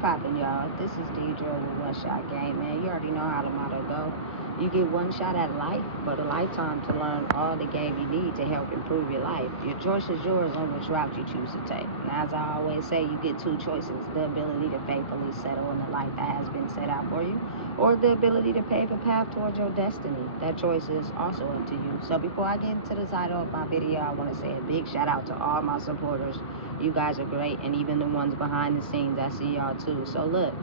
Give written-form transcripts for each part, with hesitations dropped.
poppin', y'all? This is Deidre with One Shot Game, man. You already know how the motto go. You get one shot at life, but a lifetime to learn all the game you need to help improve your life. Your choice is yours on which route you choose to take. And as I always say, you get two choices: the ability to faithfully settle in the life that has been set out for you, or the ability to pave a path towards your destiny. That choice is also up to you. So before I get into the title of my video, I want to say a big shout out to all my supporters. You guys are great, and even the ones behind the scenes, I see y'all too. So look,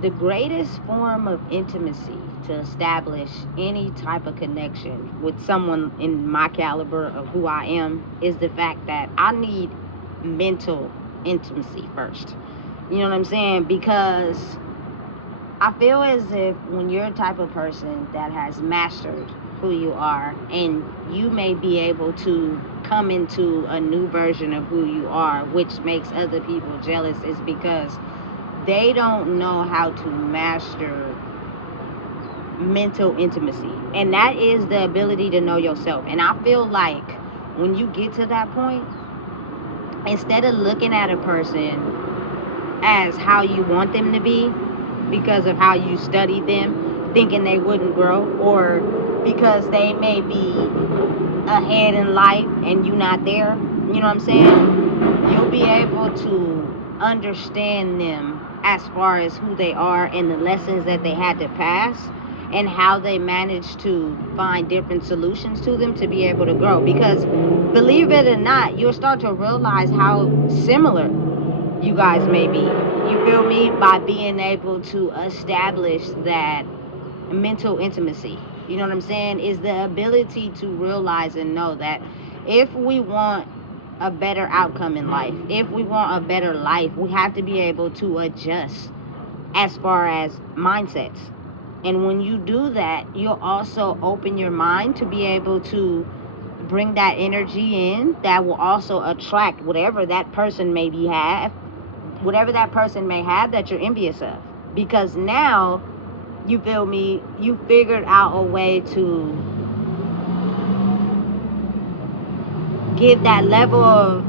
the greatest form of intimacy to establish any type of connection with someone in my caliber of who I am is the fact that I need mental intimacy first. You know what I'm saying? Because I feel as if when you're a type of person that has mastered who you are, and you may be able to come into a new version of who you are, which makes other people jealous, is because they don't know how to master mental intimacy. And that is the ability to know yourself. And I feel like when you get to that point, instead of looking at a person as how you want them to be because of how you studied them, thinking they wouldn't grow, or because they may be ahead in life and you not there, you know what I'm saying? You'll be able to understand them as far as who they are and the lessons that they had to pass and how they managed to find different solutions to them to be able to grow. Because believe it or not, you'll start to realize how similar you guys may be. You feel me? By being able to establish that mental intimacy. You know what I'm saying? Is the ability to realize and know that if we want a better outcome in life, if we want a better life, we have to be able to adjust as far as mindsets. And when you do that, you'll also open your mind to be able to bring that energy in that will also attract whatever that person may have that you're envious of. Because now, you feel me, you figured out a way to give that level of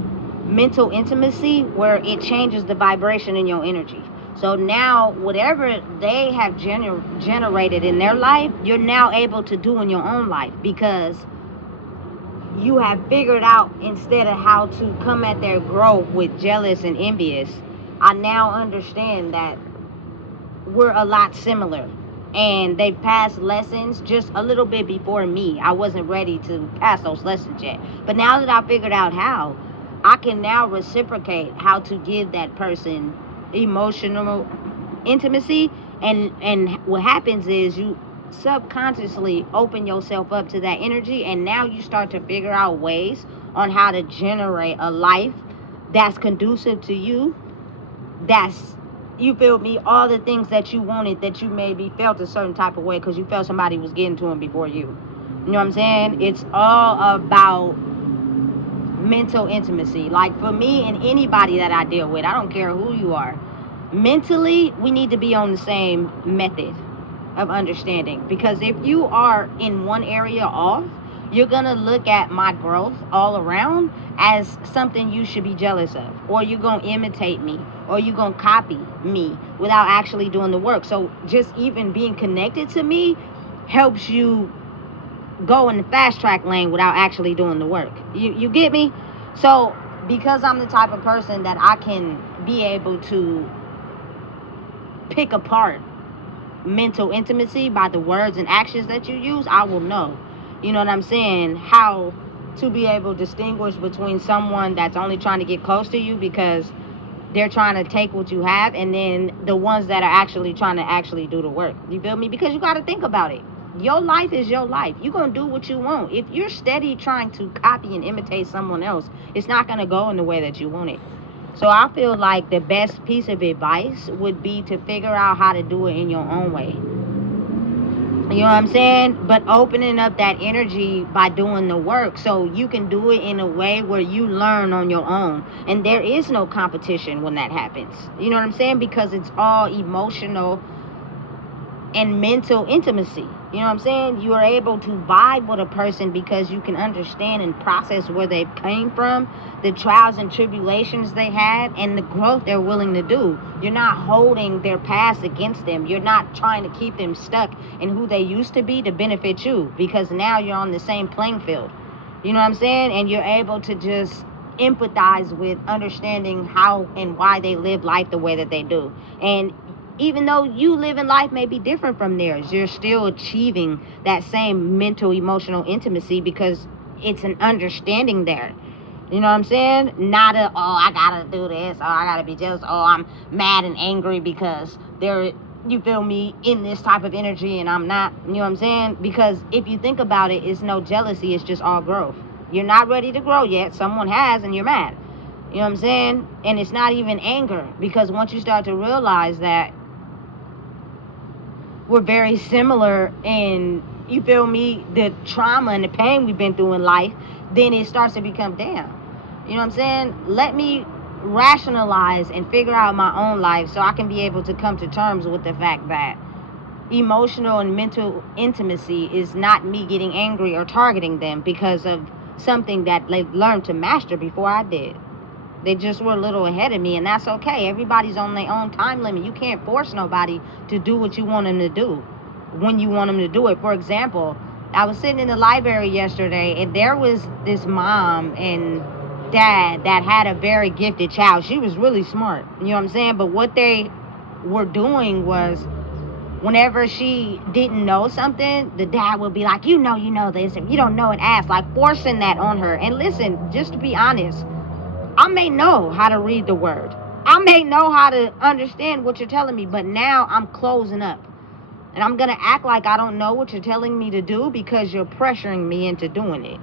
mental intimacy where it changes the vibration in your energy. So now whatever they have generated in their life, you're now able to do in your own life, because you have figured out, instead of how to come at their growth with jealous and envious, I now understand that we're a lot similar. And they passed lessons just a little bit before me. I wasn't ready to pass those lessons yet. But now that I figured out how, I can now reciprocate how to give that person emotional intimacy. And what happens is you subconsciously open yourself up to that energy, and now you start to figure out ways on how to generate a life that's conducive to you, that's, you feel me, all the things that you wanted, that you maybe felt a certain type of way because you felt somebody was getting to them before you. You know what I'm saying? It's all about mental intimacy. Like for me and anybody that I deal with, I don't care who you are, mentally, we need to be on the same method of understanding. Because if you are in one area off, you're gonna look at my growth all around as something you should be jealous of, or you're gonna imitate me, or you're gonna copy me without actually doing the work. So just even being connected to me helps you go in the fast track lane without actually doing the work. You get me? So because I'm the type of person that I can be able to pick apart mental intimacy by the words and actions that you use, I will know, you know what I'm saying, how to be able to distinguish between someone that's only trying to get close to you because they're trying to take what you have, and then the ones that are actually trying to actually do the work. You feel me? Because you got to think about it. Your life is your life. You're going to do what you want. If you're steady trying to copy and imitate someone else, it's not going to go in the way that you want it. So I feel like the best piece of advice would be to figure out how to do it in your own way. You know what I'm saying? But opening up that energy by doing the work, so you can do it in a way where you learn on your own. And there is no competition when that happens. You know what I'm saying? Because it's all emotional and mental intimacy. You know what I'm saying? You are able to vibe with a person because you can understand and process where they came from, the trials and tribulations they had, and the growth they're willing to do. You're not holding their past against them. You're not trying to keep them stuck in who they used to be to benefit you, because now you're on the same playing field. You know what I'm saying? And you're able to just empathize with understanding how and why they live life the way that they do. And even though you live in life may be different from theirs, you're still achieving that same mental, emotional intimacy because it's an understanding there. You know what I'm saying? Not a, oh, I gotta do this, oh, I gotta be jealous, oh, I'm mad and angry because they're, you feel me, in this type of energy and I'm not. You know what I'm saying? Because if you think about it, it's no jealousy, it's just all growth. You're not ready to grow yet. Someone has and you're mad. You know what I'm saying? And it's not even anger, because once you start to realize that we're very similar in, you feel me, the trauma and the pain we've been through in life, then it starts to become, damn, you know what I'm saying? Let me rationalize and figure out my own life so I can be able to come to terms with the fact that emotional and mental intimacy is not me getting angry or targeting them because of something that they learned to master before I did. They just were a little ahead of me, and that's okay. Everybody's on their own time limit. You can't force nobody to do what you want them to do when you want them to do it. For example, I was sitting in the library yesterday, and there was this mom and dad that had a very gifted child. She was really smart, you know what I'm saying? But what they were doing was, whenever she didn't know something, the dad would be like, you know this. If you don't know it, ask. Like, forcing that on her. And listen, just to be honest, I may know how to read the word. I may know how to understand what you're telling me, but now I'm closing up. And I'm going to act like I don't know what you're telling me to do because you're pressuring me into doing it,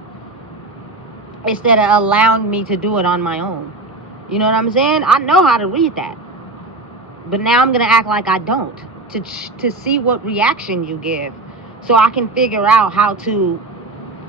instead of allowing me to do it on my own. You know what I'm saying? I know how to read that. But now I'm going to act like I don't, to see what reaction you give, so I can figure out how to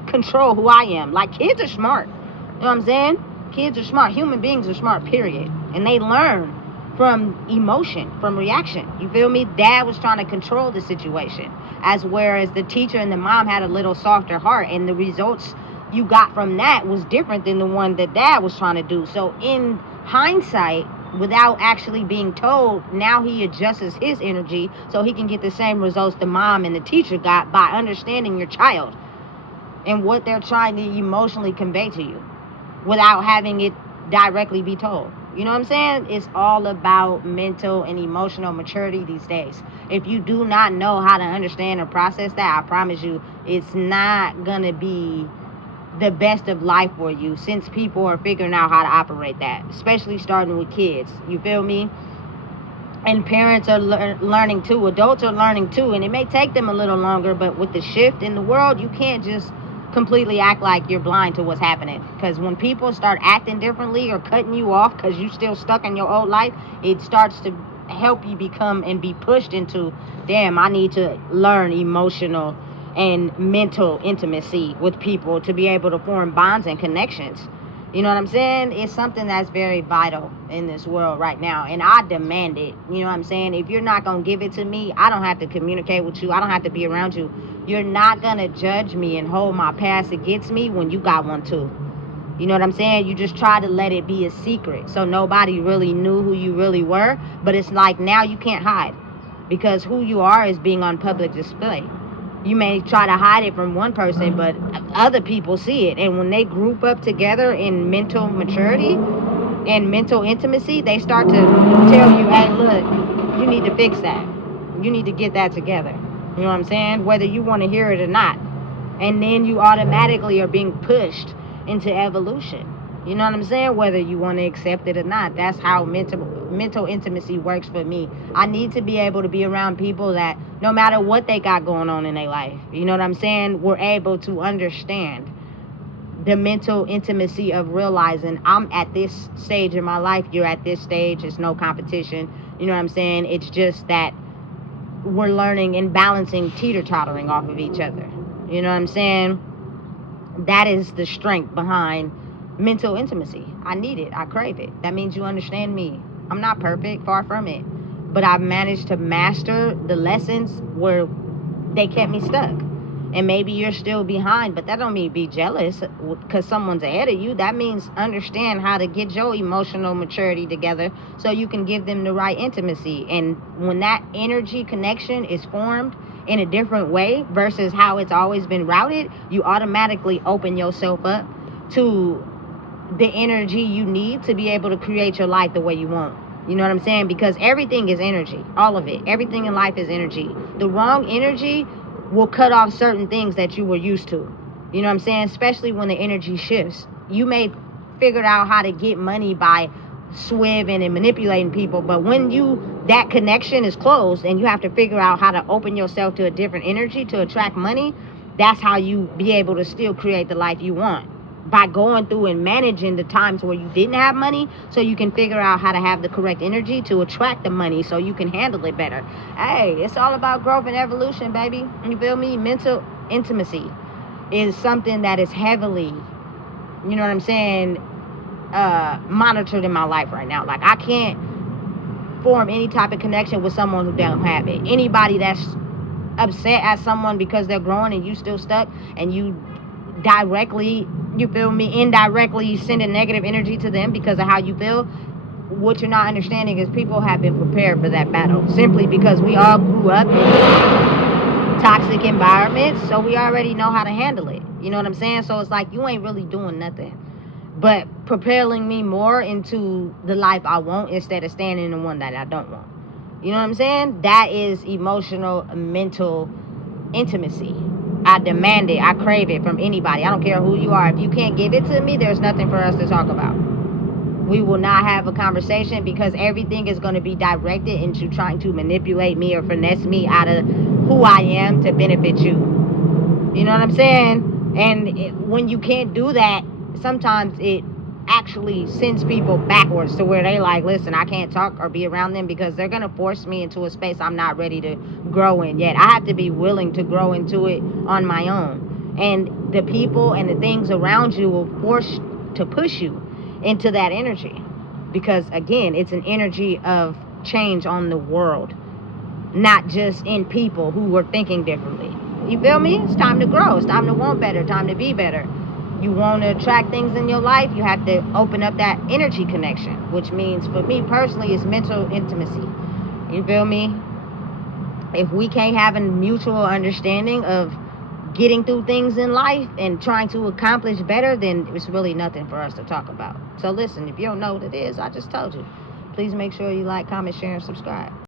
control who I am. Like, kids are smart. You know what I'm saying? Kids are smart. Human beings are smart, period. And they learn from emotion, from reaction. You feel me? Dad was trying to control the situation, as whereas the teacher and the mom had a little softer heart, and the results you got from that was different than the one that dad was trying to do. So in hindsight, without actually being told, now he adjusts his energy so he can get the same results the mom and the teacher got by understanding your child and what they're trying to emotionally convey to you without having it directly be told. You know what I'm saying? It's all about mental and emotional maturity these days. If you do not know how to understand or process that, I promise you, it's not gonna be the best of life for you, since people are figuring out how to operate that, especially starting with kids. You feel me? And parents are learning too. Adults are learning too, and it may take them a little longer, but with the shift in the world, you can't just completely act like you're blind to what's happening, because when people start acting differently or cutting you off because you're still stuck in your old life, it starts to help you become and be pushed into, damn, I need to learn emotional and mental intimacy with people to be able to form bonds and connections. You know what I'm saying? It's something that's very vital in this world right now, and I demand it. You know what I'm saying? If you're not going to give it to me, I don't have to communicate with you. I don't have to be around you. You're not going to judge me and hold my past against me when you got one too. You know what I'm saying? You just try to let it be a secret so nobody really knew who you really were, but it's like now you can't hide, because who you are is being on public display. You may try to hide it from one person, but other people see it. And when they group up together in mental maturity and mental intimacy, they start to tell you, hey, look, you need to fix that. You need to get that together. You know what I'm saying? Whether you want to hear it or not. And then you automatically are being pushed into evolution. You know what I'm saying? Whether you want to accept it or not. That's how mental intimacy works for me. I need to be able to be around people that, no matter what they got going on in their life, you know what I'm saying, we're able to understand the mental intimacy of realizing I'm at this stage in my life, you're at this stage. It's no competition. You know what I'm saying? It's just that we're learning and balancing, teeter-tottering off of each other. You know what I'm saying? That is the strength behind mental intimacy. I need it. I crave it. That means you understand me. I'm not perfect, far from it. but I've managed to master the lessons where they kept me stuck. And maybe you're still behind, but that don't mean be jealous because someone's ahead of you. That means understand how to get your emotional maturity together so you can give them the right intimacy. And when that energy connection is formed in a different way versus how it's always been routed, you automatically open yourself up to the energy you need to be able to create your life the way you want. You know what I'm saying? Because everything is energy. All of it. Everything in life is energy. The wrong energy will cut off certain things that you were used to. You know what I'm saying? Especially when the energy shifts. You may figure out how to get money by swiving and manipulating people, but when that connection is closed and you have to figure out how to open yourself to a different energy to attract money, that's how you be able to still create the life you want. By going through and managing the times where you didn't have money, so you can figure out how to have the correct energy to attract the money so you can handle it better. Hey, it's all about growth and evolution, baby. You feel me? Mental intimacy is something that is heavily, you know what I'm saying, monitored in my life right now. Like, I can't form any type of connection with someone who don't have it. Anybody that's upset at someone because they're growing and you still stuck, and you directly, you feel me, indirectly sending negative energy to them because of how you feel, what you're not understanding is people have been prepared for that battle simply because we all grew up in toxic environments, so we already know how to handle it. You know what I'm saying? So it's like you ain't really doing nothing but propelling me more into the life I want instead of staying in the one that I don't want. You know what I'm saying? That is emotional, mental intimacy. I demand it. I crave it from anybody. I don't care who you are. If you can't give it to me, there's nothing for us to talk about. We will not have a conversation because everything is going to be directed into trying to manipulate me or finesse me out of who I am to benefit you. You know what I'm saying? And when you can't do that, sometimes it actually sends people backwards to where they like, listen, I can't talk or be around them because they're going to force me into a space I'm not ready to grow in yet. I have to be willing to grow into it on my own. And the people and the things around you will force to push you into that energy. Because, again, it's an energy of change on the world, not just in people who were thinking differently. You feel me? It's time to grow. It's time to want better. Time to be better. You want to attract things in your life, you have to open up that energy connection, which means for me personally it's mental intimacy. You feel me? If we can't have a mutual understanding of getting through things in life and trying to accomplish better, then it's really nothing for us to talk about. So listen, if you don't know what it is, I just told you. Please make sure you like, comment, share, and subscribe.